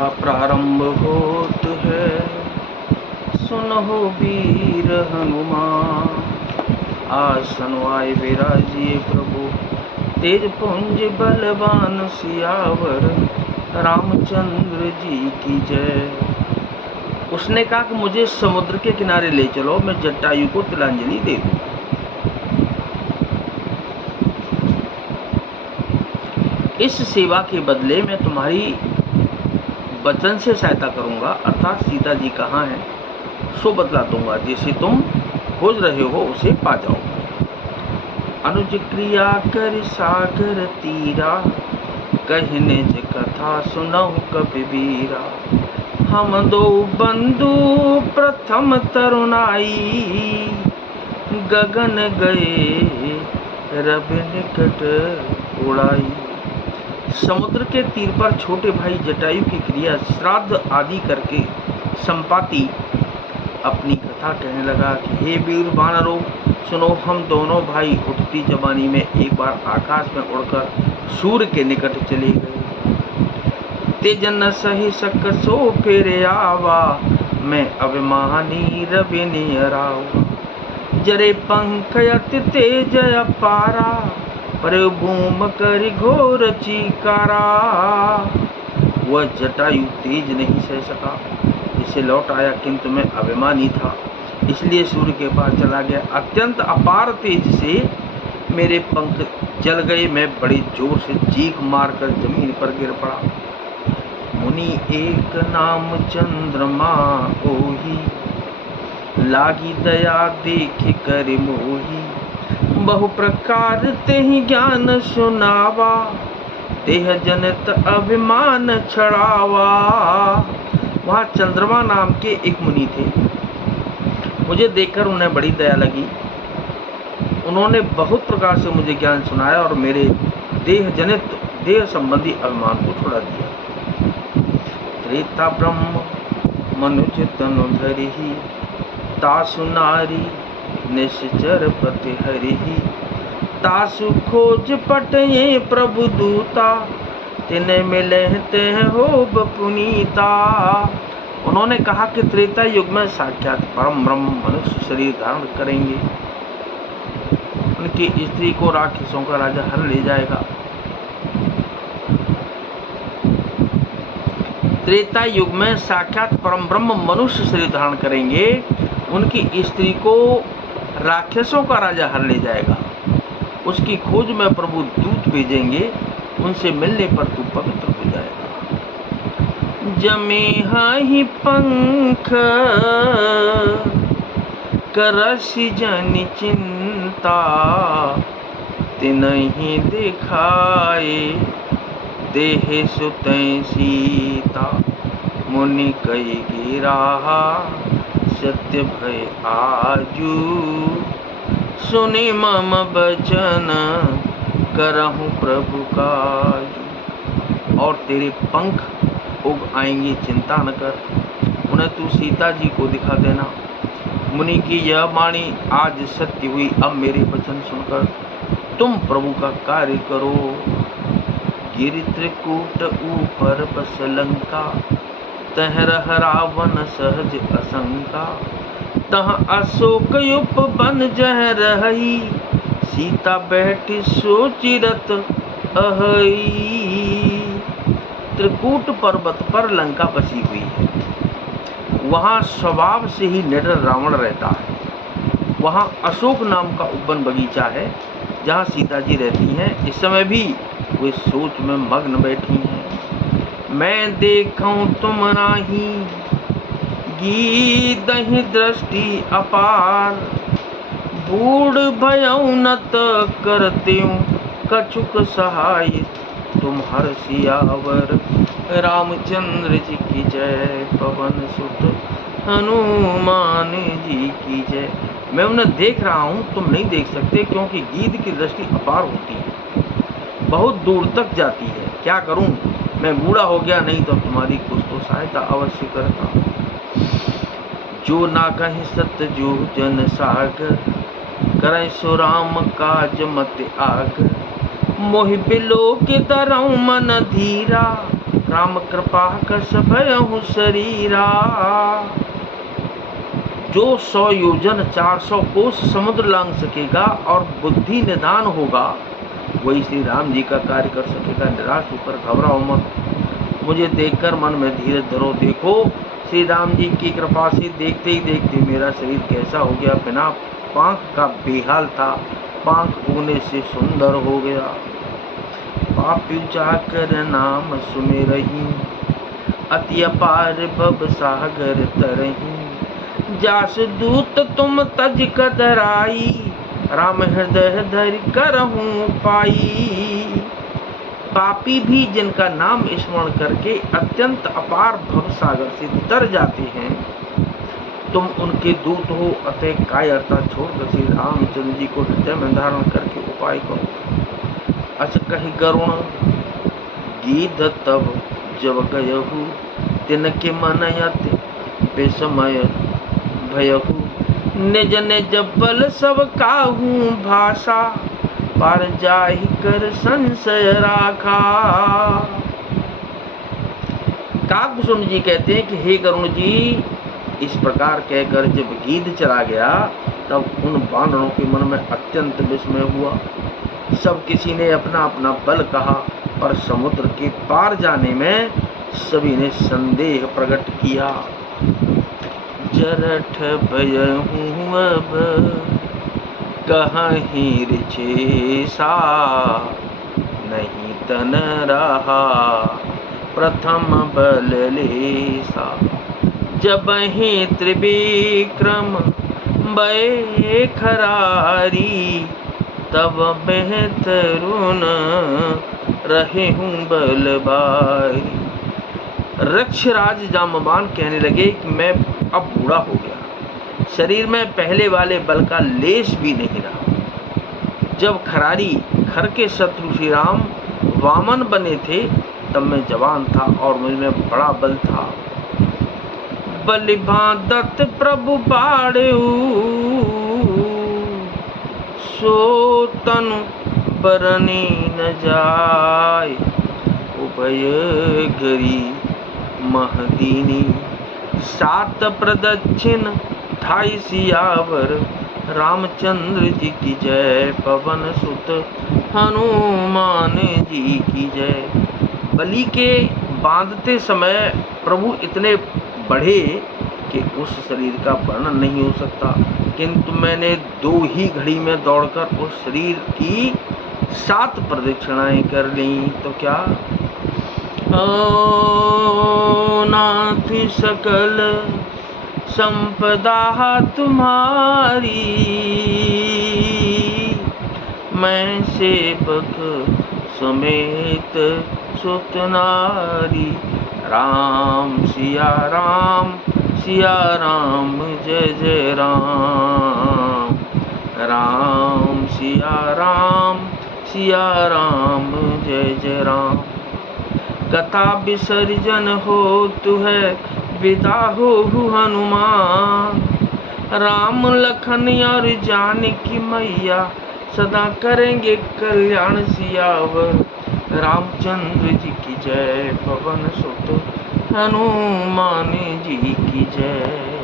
कथा प्रारंभ होत है, सुनहो वीर हनुमान। आसन आए विराजिए प्रभु, तेज पुंज बलवान सियावर, रामचंद्र जी की जय। उसने कहा कि मुझे समुद्र के किनारे ले चलो, मैं जटायु को तिलांजलि दे दूं। इस सेवा के बदले मैं तुम्हारी वचन से सहायता करूंगा, अर्थात सीता जी कहाँ हैं सो बतला दूंगा, जिसे तुम खोज रहे हो उसे पा जाओ। अनुज क्रिया कर सागर तीरा, कहने ज कथा सुनहु कबीरा। हम दो बंधु प्रथम तरुणाई, गगन गए रवि निकट उड़ाई। समुद्र के तीर पर छोटे भाई जटायु की क्रिया श्राद्ध आदि करके संपाति अपनी कथा कहने लगा कि हे वीर वानरों, सुनो, हम दोनों भाई उठती जवानी में एक बार आकाश में उड़कर सूर्य के निकट चले गए। तेजन सही सक सो फेरे आवा, मैं अभिमानी रवि नियरावा। जरे पंख अति तेज अपारा, पर भूम कर घोर चीकारा। वह जटायु तेज नहीं सह सका, इसे लौट आया, किंतु मैं अभिमानी था, इसलिए सूर्य के पास चला गया। अत्यंत अपार तेज से मेरे पंख जल गए, मैं बड़े जोर से चीख मारकर जमीन पर गिर पड़ा। मुनि एक नाम चंद्रमा ओही, लागी दया देख कर मोही। बहु प्रकार तेहि ज्ञान सुनावा, देह जनित अभिमान छड़ावा। वहाँ चंद्रमा नाम के एक मुनि थे। मुझे देखकर उन्हें बड़ी दया लगी। उन्होंने बहुत प्रकार से मुझे ज्ञान सुनाया और मेरे देह संबंधी अभिमान को छुड़ा दिया। त्रेता ब्रह्म मनुज तनु धरिहि, तासु नारी निश्चर पति हरिहि। तासु खोज पटये प्रभु दूता, तिन्हें मिले ते हो पुनीता। उन्होंने कहा कि त्रेता युग में साक्षात परम ब्रह्म मनुष्य शरीर धारण करेंगे, उनकी स्त्री को राक्षसों का राजा हर ले जाएगा। त्रेता युग में साक्षात परम ब्रह्म मनुष्य शरीर धारण करेंगे, उनकी स्त्री को राक्षसों का राजा हर ले जाएगा। उसकी खोज में प्रभु दूत भेजेंगे, उनसे मिलने पर तू पवित्र हो जाएगा। जमे हाहि पंख करसि जनि चिंता, तिनहि दिखाए देहे सुतै सीता। मुनि कहि गिरा सत्य भय आजू, सुनि मम बचन करहूं प्रभु काजू। और तेरे पंख उग आएंगे, चिंता न कर, उन्हें तू सीता जी को दिखा देना। मुनि की यह वाणी आज सत्य हुई। अब मेरे वचन सुनकर तुम प्रभु का कार्य करो। गिरि त्रिकूट ऊपर बस लंका, तह रह रावण सहज असंका। तह अशोक उपवन जह रही, सीता बैठी सोचिरत अहई। त्रिकूट पर्वत पर लंका बसी हुई है। वहाँ स्वभाव से ही निडर रावण रहता है। वहाँ अशोक नाम का उपवन बगीचा है, जहाँ सीता जी रहती हैं। इस समय भी वे सोच में मग्न बैठी हैं। मैं देखूं तुम नाही, गीदहि दृष्टि अपार। बूढ़ भयउ नत करत्यूं, कछुक सहाय तुम हर सियावर। रामचंद्र जी की जय, पवन सुत हनुमान जी की जय। मैं उन्हें देख रहा हूँ, तुम नहीं देख सकते, क्योंकि गीध की दृष्टि अपार होती है, बहुत दूर तक जाती है। क्या करूं, मैं बूढ़ा हो गया, नहीं तो तुम्हारी कुछ तो सहायता अवश्य करता। जो ना कहीं सत्य जो जन सागर, करे सो राम काज मत आगर। मोहि बिलो के दरऊ मन धीरा, राम कृपा कस भयहु शरीरा। जो 100 योजन 400 कोस समुद्र लांघ सकेगा और बुद्धि निदान होगा, वही श्री राम जी का कार्य कर सकेगा। निराश होकर घबराओ मत, मुझे देखकर मन में धीरज धरो। देखो श्री राम जी की कृपा से देखते ही देखते मेरा शरीर कैसा हो गया। बिना पांख का बेहाल था, पांख उगने से सुंदर हो गया। पापी जाकर नाम सुमिरहि, अति अपार भव सागर तरहि। जास दूत तुम तज कतराई, राम हृदय धरि करहूँ पाई। पापी भी जिनका नाम स्मरण करके अत्यंत अपार भव सागर से तर जाते हैं, तुम उनके दूत हो। अतः कायरता छोड़कर श्री रामचंद्र जी को हृदय में धारण करके उपाय करो। अस कहि गरुण गीध तब जब गयहु, तिनके मन अति विस्मय भयहु। निज निज बल सब काहू भाषा, पार जाहि कर संशय राखा। काकभूषण जी कहते हैं कि हे गरुण जी, इस प्रकार कहकर जब गीध चला गया, तब उन वानरों के मन में अत्यंत विस्मय हुआ। सब किसी ने अपना अपना बल कहा, पर समुद्र के पार जाने में सभी ने संदेह प्रकट किया। जरठ भयहु अब कहीं रिछेसा, नहीं तन रहा प्रथम बल लेसा। जबहि त्रिविक्रम भय खरारी, तब बेहतरुन रहेहूँ बलबारी। रक्षराज जाम्बवान कहने लगे कि मैं अब बूढ़ा हो गया, शरीर में पहले वाले बल का लेश भी नहीं रहा। जब खरारी खर के शत्रु श्री राम वामन बने थे, तब मैं जवान था और मुझ में बड़ा बल था। बलिभादत प्रभु बाड़ेऊ, सो तनु बरनी न जाय। उभय गरी महदीनी, 7 प्रदक्षिण 28 सियावर। रामचंद्र जी की जय, पवन सुत हनुमान जी की जय। बलि के बांधते समय प्रभु इतने बढ़े कि उस शरीर का वर्णन नहीं हो सकता, किंतु मैंने 2 ही घड़ी में दौड़कर उस शरीर की 7 प्रदक्षिणाएं कर ली। तो क्या नाथ सकल संपदा तुम्हारी, मैं सेवक समेत सुत नारी। राम सिया राम जय जय राम। राम सिया राम जय जय राम। कथा विसर्जन होतु है, विदा हो हनुमान। राम लखन और जानकी मैया, सदा करेंगे कल्याण सियावर। रामचंद्र जी की जय, पवन सुत हनुमान जी की जय।